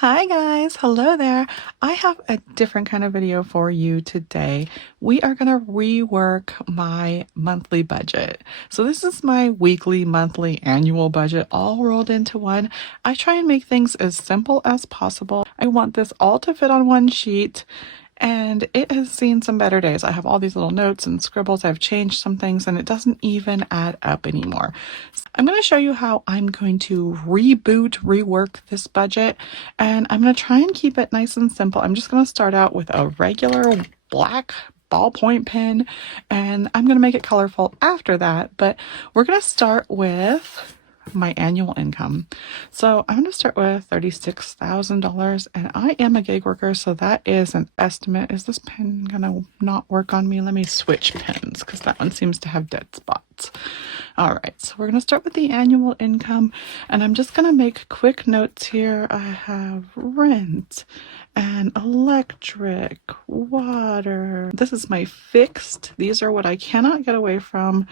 Hi guys, hello there. I have a different kind of video for you today. We are going to rework my monthly budget. So this is my weekly, monthly, annual budget all rolled into one. I try and make things as simple as possible. I want this all to fit on one sheet. And it has seen some better days. I have all these little notes and scribbles. I've changed some things and it doesn't even add up anymore. I'm going to show you how I'm going to rework this budget, and I'm going to try and keep it nice and simple. I'm just going to start out with a regular black ballpoint pen, and I'm going to make it colorful after that, but we're going to start with my annual income. So I'm going to start with $36,000, and I am a gig worker, so that is an estimate. Is this pen going to not work on me? Let me switch pens because that one seems to have dead spots. All right, so we're going to start with the annual income, and I'm just going to make quick notes here. I have rent and electric, water. This is my fixed. These are what I cannot get away from.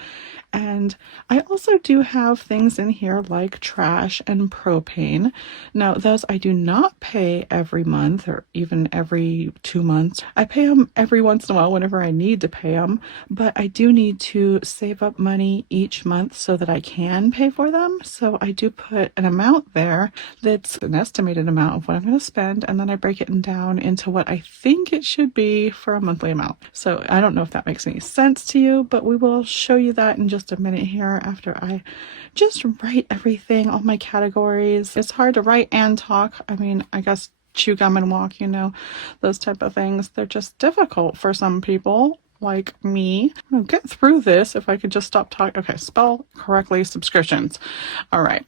And I also do have things in here like trash and propane. Now, those I do not pay every month or even every 2 months. I pay them every once in a while whenever I need to pay them, but I do need to save up money each month so that I can pay for them. So I do put an amount there that's an estimated amount of what I'm going to spend, and then I break it down into what I think it should be for a monthly amount. So I don't know if that makes any sense to you, but we will show you that in just a minute here after I just write everything, all my categories. It's hard to write and talk. I mean, I guess chew gum and walk, those type of things. They're just difficult for some people like me. I'll get through this if I could just stop talking. Okay, spell correctly subscriptions. All right.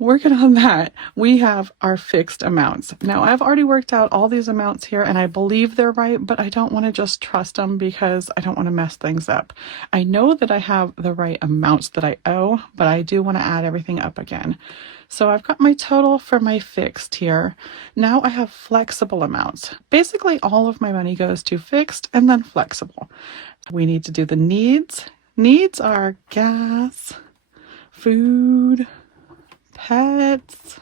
Working on that, we have our fixed amounts. Now, I've already worked out all these amounts here, and I believe they're right, but I don't want to just trust them because I don't want to mess things up. I know that I have the right amounts that I owe, but I do want to add everything up again. So I've got my total for my fixed here. Now I have flexible amounts. Basically, all of my money goes to fixed and then flexible. We need to do the needs. Needs are gas, food, pets,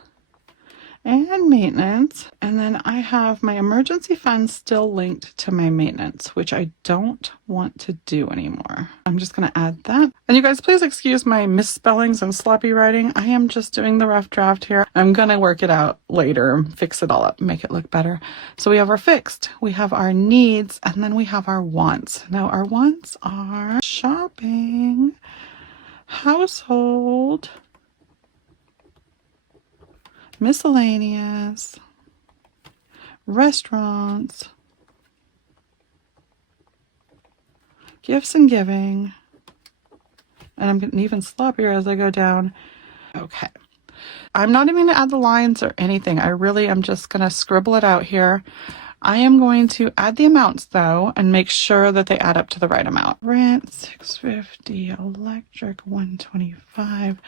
and maintenance. And then I have my emergency fund still linked to my maintenance, which I don't want to do anymore. I'm just going to add that. And you guys, please excuse my misspellings and sloppy writing. I am just doing the rough draft here. I'm going to work it out later, fix it all up, make it look better. So we have our fixed, we have our needs, and then we have our wants. Now our wants are shopping, household, miscellaneous, restaurants, gifts and giving, and I'm getting even sloppier as I go down. Okay. I'm not even going to add the lines or anything. I really am just going to scribble it out here. I am going to add the amounts though and make sure that they add up to the right amount. Rent $650, electric $125,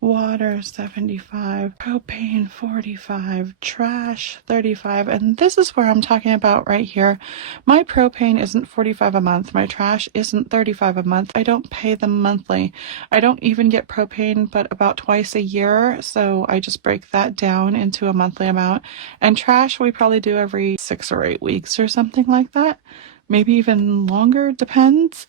water $75, propane $45, trash $35, and this is where I'm talking about right here. My propane isn't $45 a month. My trash isn't $35 a month. I don't pay them monthly. I don't even get propane but about twice a year, so I just break that down into a monthly amount. And trash we probably do every 6 or 8 weeks or something like that, maybe even longer, depends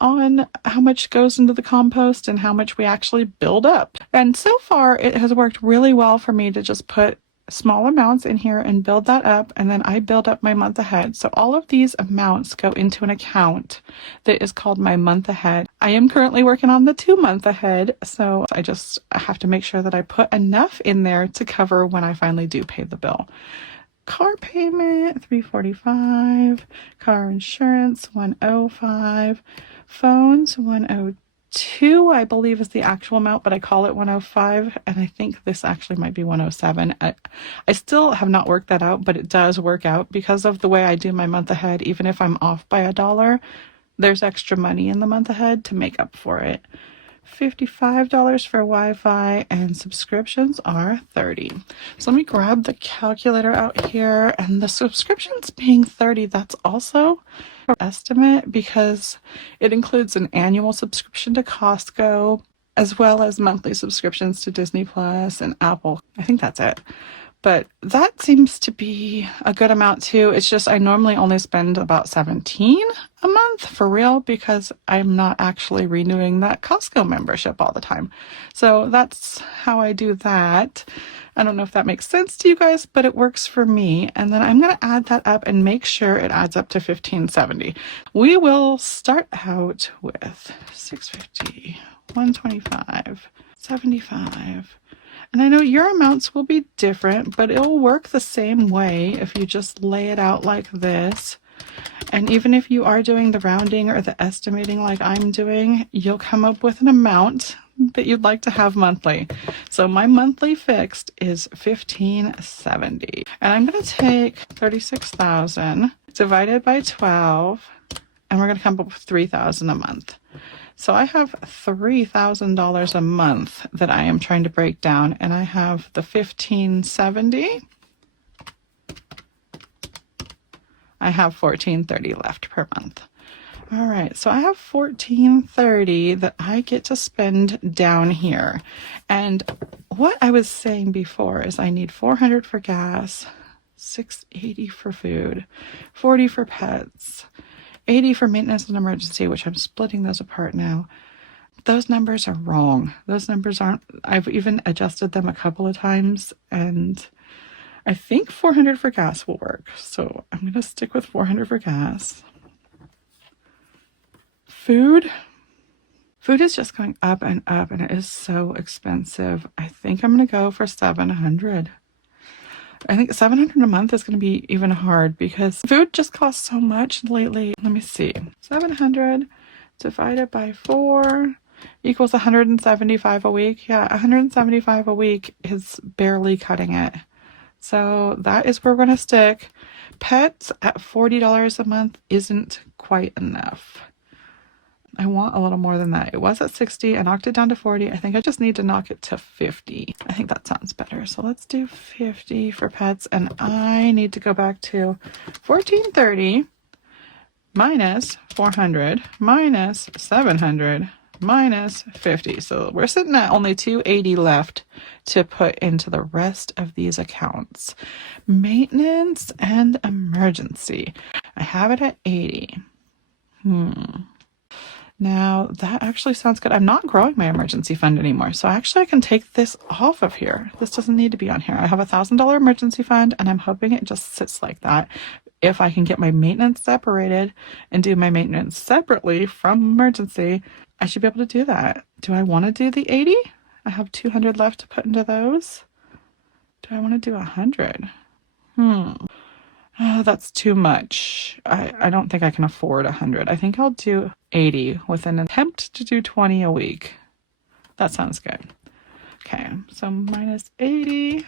on how much goes into the compost and how much we actually build up. And so far it has worked really well for me to just put small amounts in here and build that up, and then I build up my month ahead. So all of these amounts go into an account that is called my month ahead. I am currently working on the 2-month ahead, so I have to make sure that I put enough in there to cover when I finally do pay the bill. Car payment $345, car insurance $105, phones $102, I believe is the actual amount, but I call it $105, and I think this actually might be $107. I still have not worked that out, but it does work out because of the way I do my month ahead. Even if I'm off by $1, there's extra money in the month ahead to make up for it. $55 for Wi-Fi, and subscriptions are $30. So let me grab the calculator out here, and the subscriptions being $30, that's also an estimate because it includes an annual subscription to Costco as well as monthly subscriptions to Disney Plus and Apple. I think that's it. But that seems to be a good amount too. It's just I normally only spend about 17 a month for real because I'm not actually renewing that Costco membership all the time. So that's how I do that. I don't know if that makes sense to you guys, but it works for me. And then I'm going to add that up and make sure it adds up to $15.70. We will start out with $6.50, $125, $75. And I know your amounts will be different, but it'll work the same way if you just lay it out like this. And even if you are doing the rounding or the estimating like I'm doing, you'll come up with an amount that you'd like to have monthly. So my monthly fixed is $15.70. And I'm going to take 36,000 divided by 12, and we're going to come up with 3,000 a month. So I have $3,000 a month that I am trying to break down, and I have the $15.70. I have $14.30 left per month. All right, so I have $14.30 that I get to spend down here. And what I was saying before is I need $400 for gas, $680 for food, $40 for pets, $80 for maintenance and emergency, which I'm splitting those apart now. Those numbers are wrong. Those numbers aren't, I've even adjusted them a couple of times, and I think $400 for gas will work. So I'm going to stick with $400 for gas. Food is just going up, and it is so expensive. I think I'm going to go for $700. I think $700 a month is going to be even hard because food just costs so much lately. Let me see. 700 divided by 4 equals 175 a week. Yeah, 175 a week is barely cutting it. So that is where we're going to stick. Pets at $40 a month isn't quite enough. I want a little more than that. It was at 60. I knocked it down to 40. I think I just need to knock it to 50. I think that sounds better. So let's do 50 for pets. And I need to go back to 1430 minus 400 minus 700 minus 50. So we're sitting at only 280 left to put into the rest of these accounts. Maintenance and emergency. I have it at 80. Now, that actually sounds good. I'm not growing my emergency fund anymore, so actually I can take this off of here. This doesn't need to be on here. I have a $1,000 emergency fund, and I'm hoping it just sits like that. If I can get my maintenance separated and do my maintenance separately from emergency, I should be able to do that. Do I want to do the 80? I have 200 left to put into those. Do I want to do 100? Oh, that's too much. I don't think I can afford 100. I think I'll do 80 with an attempt to do 20 a week. That sounds good. Okay, so minus 80.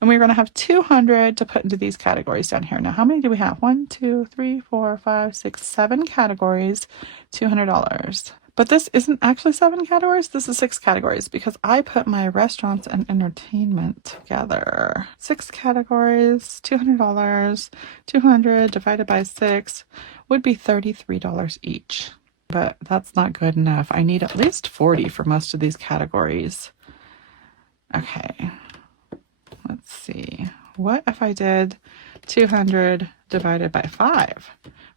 And we're going to have 200 to put into these categories down here. Now, how many do we have? 1, 2, 3, 4, 5, 6, 7 categories, $200. But this isn't actually 7 categories. This is 6 categories because I put my restaurants and entertainment together. 6 categories, $200. 200 divided by 6 would be $33 each. But that's not good enough. I need at least 40 for most of these categories. Okay. Let's see. What if I did 200 divided by 5?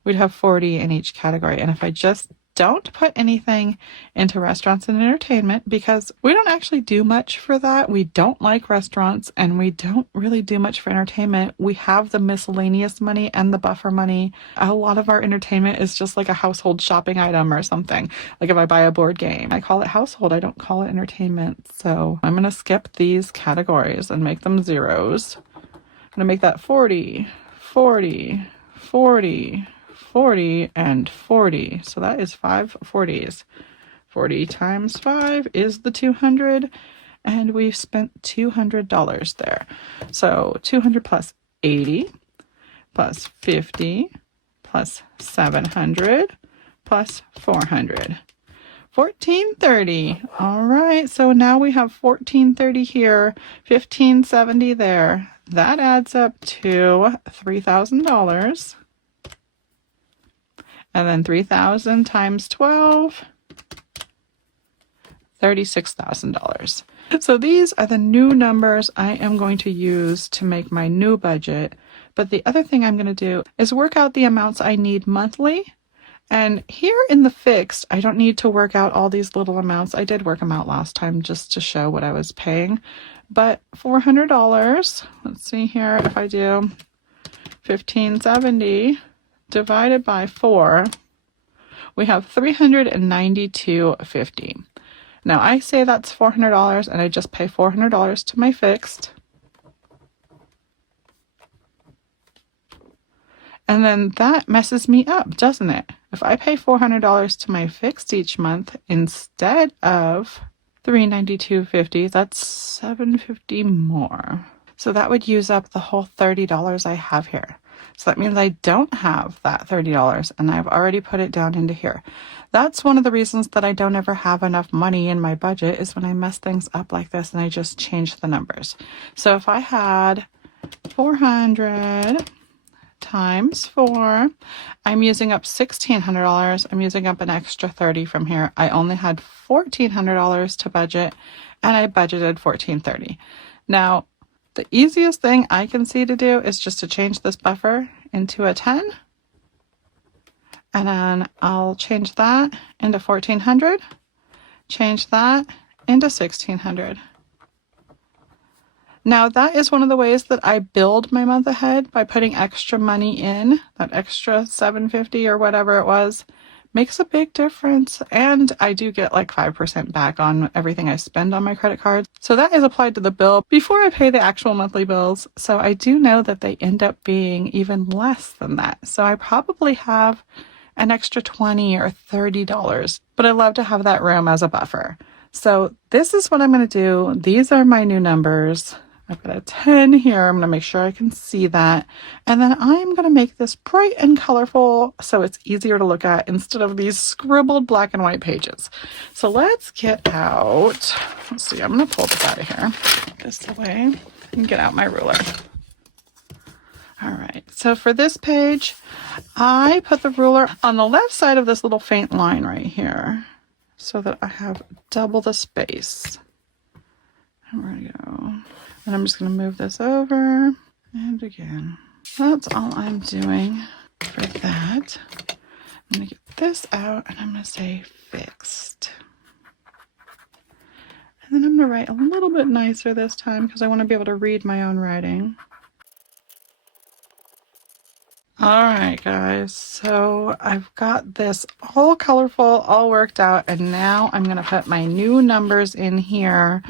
We'd have 40 in each category. And if I just don't put anything into restaurants and entertainment, because we don't actually do much for that. We don't like restaurants, and we don't really do much for entertainment. We have the miscellaneous money and the buffer money. A lot of our entertainment is just like a household shopping item or something. Like if I buy a board game, I call it household. I don't call it entertainment. So I'm going to skip these categories and make them zeros. I'm going to make that 40, 40, 40, 40, and 40. So that is 5 40s. 40 times 5 is the 200, and we've spent $200 there. So 200 plus 80 plus 50 plus 700 plus 400. 1430. All right, so now we have 1430 here, 1570 there. That adds up to $3,000. And then 3,000 times 12, $36,000. So these are the new numbers I am going to use to make my new budget. But the other thing I'm going to do is work out the amounts I need monthly. And here in the fixed, I don't need to work out all these little amounts. I did work them out last time just to show what I was paying. But $400, let's see here, if I do 1570 divided by 4, we have $392.50. Now I say that's $400 and I just pay $400 to my fixed. And then that messes me up, doesn't it? If I pay $400 to my fixed each month instead of $392.50, that's $750 more. So that would use up the whole $30 I have here. So that means I don't have that $30 and I've already put it down into here. That's one of the reasons that I don't ever have enough money in my budget, is when I mess things up like this and I just change the numbers. So if I had 400 times 4, I'm using up $1,600. I'm using up an extra 30 from here. I only had $1,400 to budget and I budgeted $1,430. Now, the easiest thing I can see to do is just to change this buffer into a 10. And then I'll change that into 1,400, change that into 1,600. Now that is one of the ways that I build my month ahead, by putting extra money in. That extra $750 or whatever it was makes a big difference. And I do get like 5% back on everything I spend on my credit cards. So that is applied to the bill before I pay the actual monthly bills. So I do know that they end up being even less than that. So I probably have an extra $20 or $30, but I love to have that room as a buffer. So this is what I'm going to do. These are my new numbers. I've got a 10 here. I'm going to make sure I can see that. And then I'm going to make this bright and colorful so it's easier to look at instead of these scribbled black and white pages. So let's get out. Let's see. I'm going to pull this out of here. This away and get out my ruler. All right. So for this page, I put the ruler on the left side of this little faint line right here, so that I have double the space. There we go. And I'm just going to move this over and again. That's all I'm doing for that. I'm going to get this out and I'm going to say fixed. And then I'm going to write a little bit nicer this time because I want to be able to read my own writing. All right, guys, so I've got this all colorful, all worked out, and now I'm going to put my new numbers in here.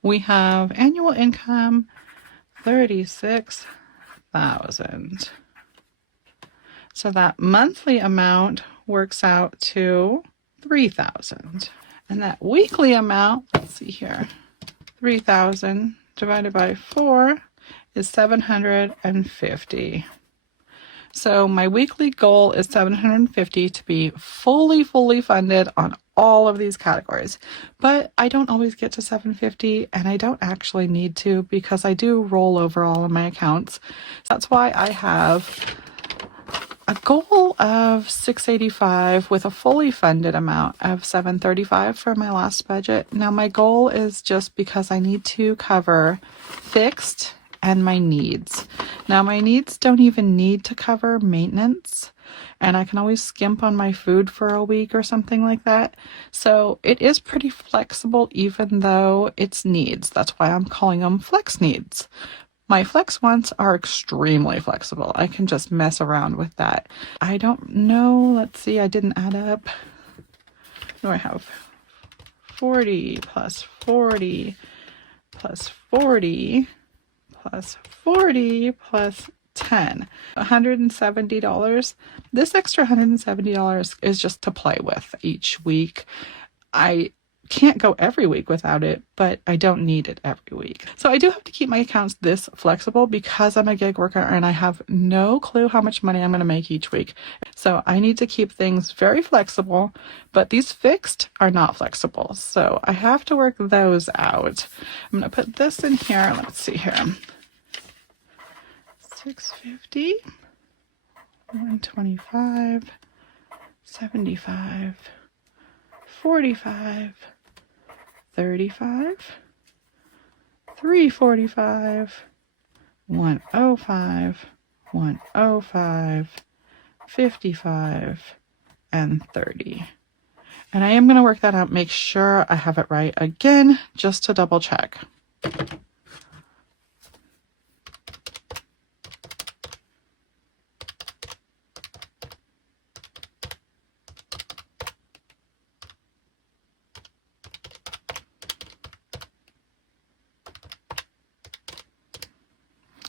We have annual income, $36,000. So that monthly amount works out to $3,000. And that weekly amount, let's see here, 3,000 divided by 4 is 750. So my weekly goal is 750 to be fully funded on all of these categories. But I don't always get to 750, and I don't actually need to because I do roll over all of my accounts. That's why I have a goal of 685 with a fully funded amount of 735 for my last budget. Now my goal is just because I need to cover fixed and my needs. Now my needs don't even need to cover maintenance, and I can always skimp on my food for a week or something like that. So it is pretty flexible even though it's needs. That's why I'm calling them flex needs. My flex wants are extremely flexible. I can just mess around with that. I don't know. Let's see. I didn't add up. No, I have 40 plus 40 plus 40 plus 40 plus 10, $170. This extra $170 is just to play with each week. I can't go every week without it, but I don't need it every week. So I do have to keep my accounts this flexible because I'm a gig worker and I have no clue how much money I'm going to make each week. So I need to keep things very flexible, but these fixed are not flexible. So I have to work those out. I'm going to put this in here. Let's see here. 650, 125, 75, 45, $135, $345, $105, $105, $55, and $30. And I am going to work that out, make sure I have it right again, just to double check.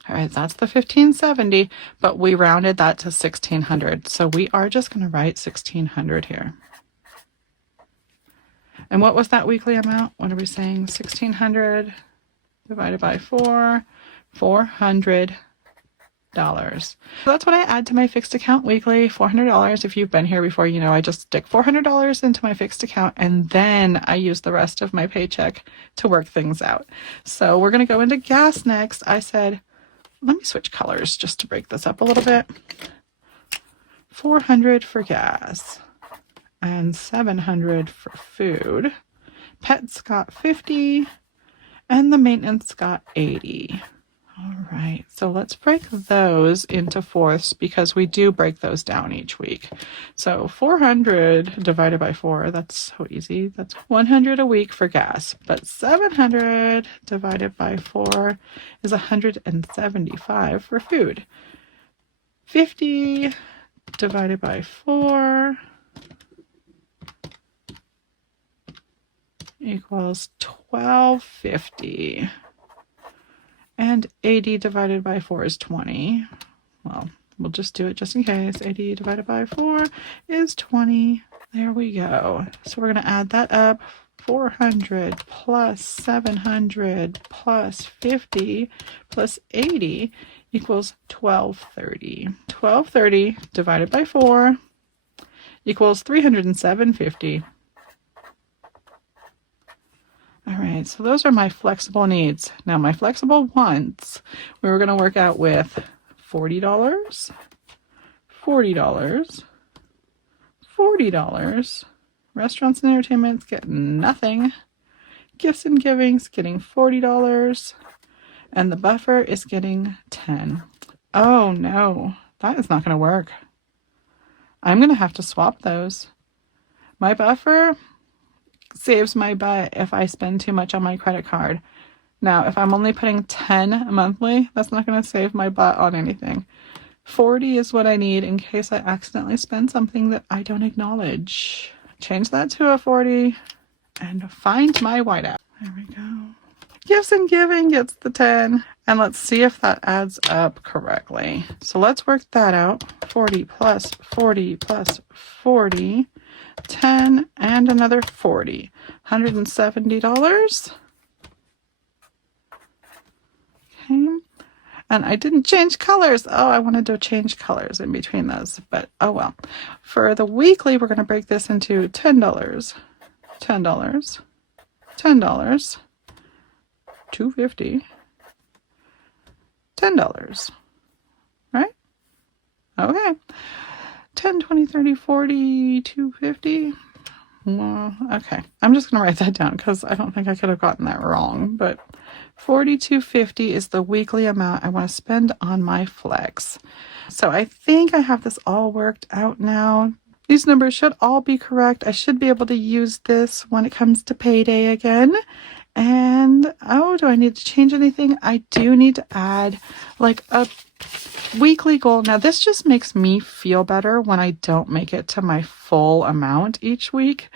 All right, that's the 1570, but we rounded that to 1600. So we are just going to write 1600 here. And what was that weekly amount? What are we saying? 1600 divided by 4, $400. So that's what I add to my fixed account weekly, $400. If you've been here before, you know I just stick $400 into my fixed account and then I use the rest of my paycheck to work things out. So we're going to go into gas next. I said, let me switch colors just to break this up a little bit. 400 for gas and 700 for food. Pets got 50 and the maintenance got 80. All right, so let's break those into fourths because we do break those down each week. So 400 divided by 4, that's so easy. That's 100 a week for gas, but 700 divided by 4 is 175 for food. 50 divided by 4 equals $12.50. And 80 divided by 4 is 20. Well, we'll just do it just in case. 80 divided by 4 is 20. There we go. So we're going to add that up. 400 plus 700 plus 50 plus 80 equals 1230. 1230 divided by 4 equals 307.50. All right, so those are my flexible needs. Now my flexible wants, we were going to work out with $40, $40, $40. Restaurants and entertainments get nothing. Gifts and givings getting $40. And the buffer is getting 10. Oh no, that is not going to work. I'm going to have to swap those. My buffer saves my butt if I spend too much on my credit card. Now, if I'm only putting 10 monthly, that's not going to save my butt on anything. 40 is what I need in case I accidentally spend something that I don't acknowledge. Change that to a 40 and find my whiteout. There we go. Gifts and giving gets the 10. And let's see if that adds up correctly. So let's work that out. 40 plus 40 plus 40. 10 and another 40. $170. Okay. And I didn't change colors. Oh, I wanted to change colors in between those, but oh well. For the weekly, we're going to break this into $10, $10, $10, $2.50, $10. Right? Okay. 10, 20, 30, 40, 250. Well, okay. I'm just going to write that down because I don't think I could have gotten that wrong. But 42.50 is the weekly amount I want to spend on my flex. So I think I have this all worked out now. These numbers should all be correct. I should be able to use this when it comes to payday again. And, oh, do I need to change anything? I do need to add like a weekly goal. Now, this just makes me feel better when I don't make it to my full amount each week.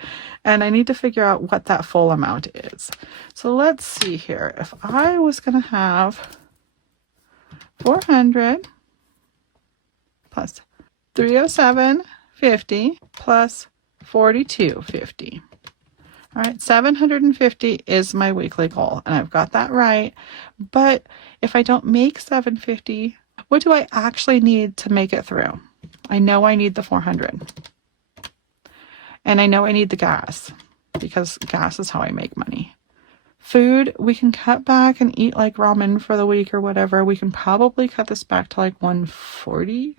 And I need to figure out what that full amount is. So let's see here. If I was going to have 400 plus 307.50 plus 42.50. All right, 750 is my weekly goal, and I've got that right. But if I don't make 750, what do I actually need to make it through? I know I need the 400. And I know I need the gas, because gas is how I make money. Food, we can cut back and eat like ramen for the week or whatever. We can probably cut this back to like 140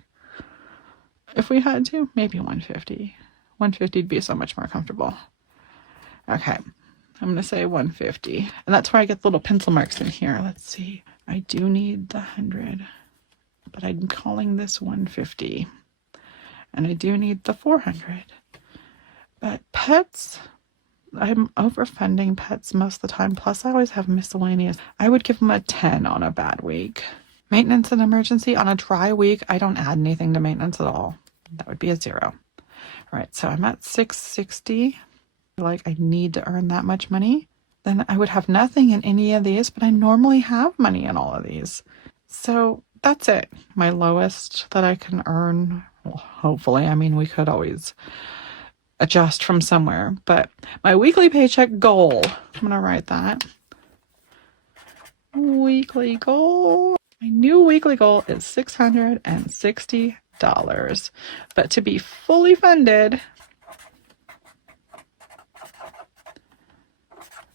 if we had to. Maybe 150. 150 would be so much more comfortable. Okay, I'm going to say 150. And that's where I get the little pencil marks in here. Let's see. I do need the 100, but I'm calling this 150. And I do need the 400. But pets, I'm overfunding pets most of the time. Plus, I always have miscellaneous. I would give them a 10 on a bad week. Maintenance and emergency. On a dry week, I don't add anything to maintenance at all. That would be a 0. All right, so I'm at 660. Like, I need to earn that much money. Then I would have nothing in any of these, but I normally have money in all of these. So that's it. My lowest that I can earn. Well, hopefully. I mean, we could always adjust from somewhere, but my weekly paycheck goal, I'm going to write that. Weekly goal. My new weekly goal is $660. But to be fully funded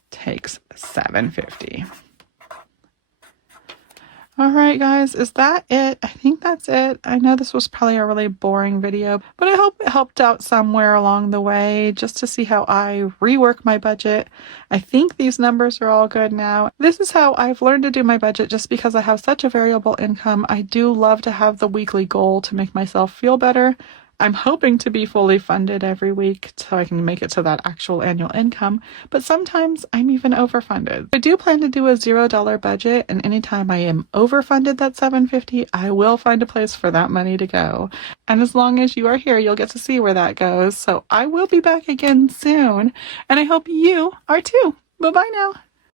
takes $750. All right, guys, is that it? I think that's it. I know this was probably a really boring video, but I hope it helped out somewhere along the way just to see how I rework my budget. I think these numbers are all good now. This is how I've learned to do my budget just because I have such a variable income. I do love to have the weekly goal to make myself feel better. I'm hoping to be fully funded every week so I can make it to that actual annual income, but sometimes I'm even overfunded. I do plan to do a $0 budget, and anytime I am overfunded that $750, I will find a place for that money to go. And as long as you are here, you'll get to see where that goes. So I will be back again soon, and I hope you are too. Bye-bye now.